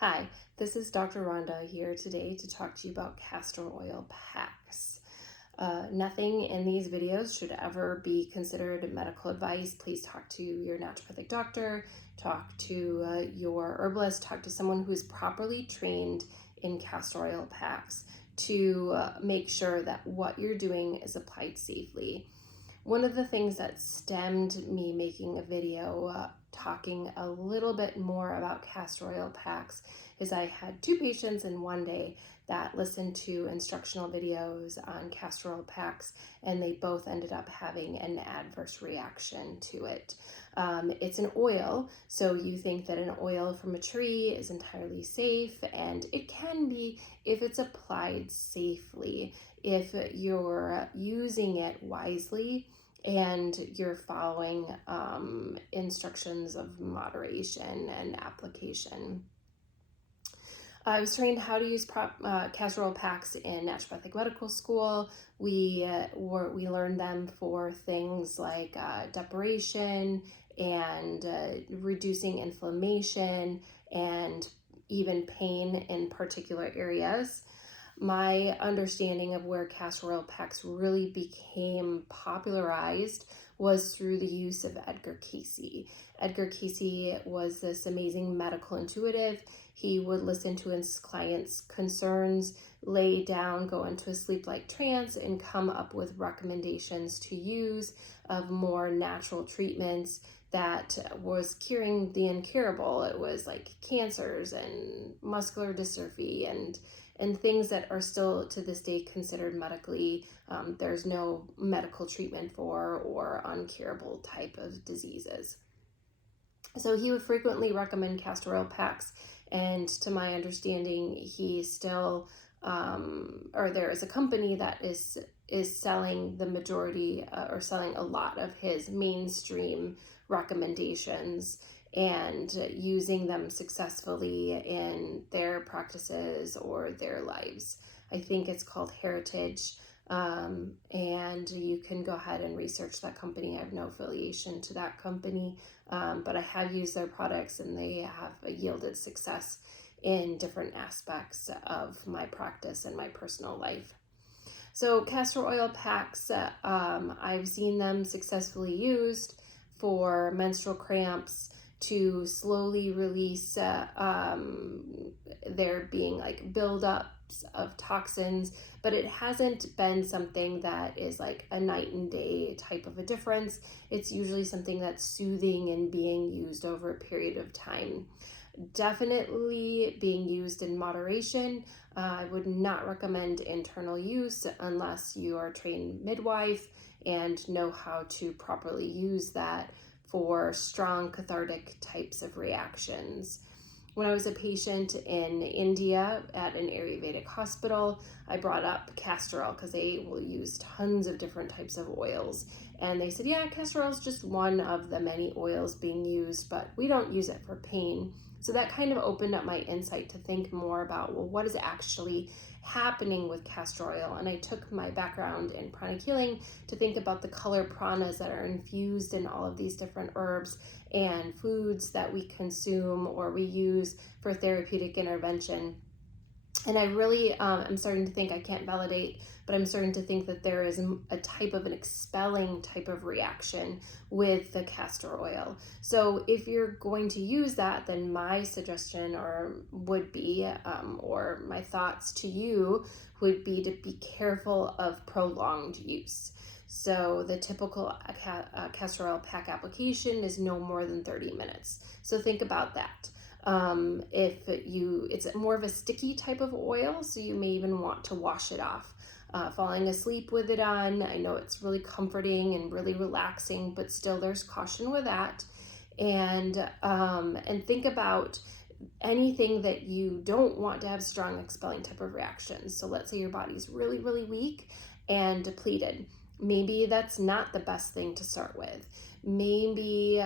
Hi, this is Dr. Rhonda here today to talk to you about castor oil packs. Nothing in these videos should ever be considered medical advice. Please talk to your naturopathic doctor, talk to your herbalist, talk to someone who is properly trained in castor oil packs to make sure that what you're doing is applied safely. One of the things that stemmed me making a video talking a little bit more about castor oil packs is I had two patients in one day that listened to instructional videos on castor oil packs, and they both ended up having an adverse reaction to it. It's an oil, so you think that an oil from a tree is entirely safe, and it can be if it's applied safely, if you're using it wisely and you're following instructions of moderation and application. I was trained how to use castor oil packs in naturopathic medical school. We learned them for things like depuration and reducing inflammation and even pain in particular areas. My understanding of where castor oil packs really became popularized was through the use of Edgar Cayce. Edgar Cayce was this amazing medical intuitive. He would listen to his clients' concerns, lay down, go into a sleep-like trance, and come up with recommendations to use of more natural treatments that was curing the incurable. It was like cancers and muscular dystrophy and things that are still to this day considered medically, there's no medical treatment for, or uncurable type of diseases. So he would frequently recommend castor oil packs, and to my understanding, he still, or there is a company that is selling the majority or selling a lot of his mainstream recommendations and using them successfully in their practices or their lives. I think it's called Heritage, and you can go ahead and research that company. I have no affiliation to that company, but I have used their products and they have yielded success in different aspects of my practice and my personal life. So castor oil packs, I've seen them successfully used for menstrual cramps, to slowly release there being like buildups of toxins, but it hasn't been something that is like a night and day type of a difference. It's usually something that's soothing and being used over a period of time. Definitely being used in moderation. I would not recommend internal use unless you are a trained midwife and know how to properly use that for strong cathartic types of reactions. When I was a patient in India at an Ayurvedic hospital, I brought up castor oil because they will use tons of different types of oils. And they said, yeah, castor oil is just one of the many oils being used, but we don't use it for pain. So that kind of opened up my insight to think more about, well, what is actually happening with castor oil? And I took my background in pranic healing to think about the color pranas that are infused in all of these different herbs and foods that we consume or we use for therapeutic intervention. And I really am starting to think, I can't validate, but I'm starting to think that there is a type of an expelling type of reaction with the castor oil. So if you're going to use that, then my suggestion would be, or my thoughts to you would be to be careful of prolonged use. So the typical castor oil pack application is no more than 30 minutes. So think about that. It's more of a sticky type of oil, so you may even want to wash it off. Falling asleep with it on, I know it's really comforting and really relaxing, but still there's caution with that. And think about anything that you don't want to have strong expelling type of reactions. So let's say your body's really, really weak and depleted. maybe that's not the best thing to start with. Maybe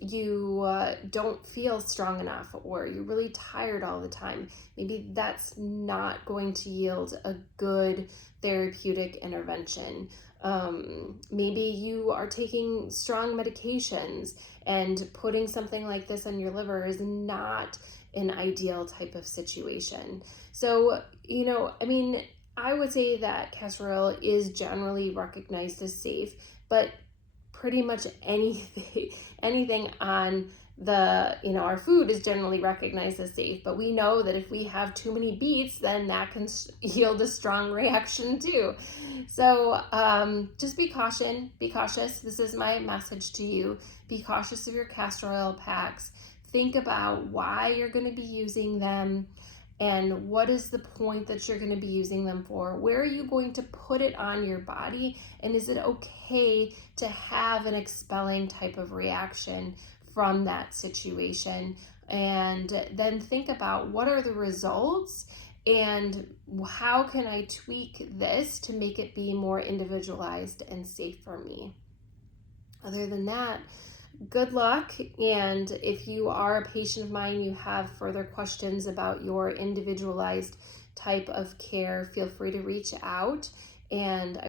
you don't feel strong enough, or you're really tired all the time. Maybe that's not going to yield a good therapeutic intervention. Maybe you are taking strong medications, and putting something like this on your liver is not an ideal type of situation. So, I would say that castor oil is generally recognized as safe, but pretty much anything on our food is generally recognized as safe. But we know that if we have too many beets, then that can yield a strong reaction too. So just be cautious. This is my message to you. Be cautious of your castor oil packs. Think about why you're going to be using them, and what is the point that you're going to be using them for? Where are you going to put it on your body? And is it okay to have an expelling type of reaction from that situation? And then think about, what are the results, and how can I tweak this to make it be more individualized and safe for me? Other than that, good luck. And if you are a patient of mine, you have further questions about your individualized type of care, feel free to reach out. And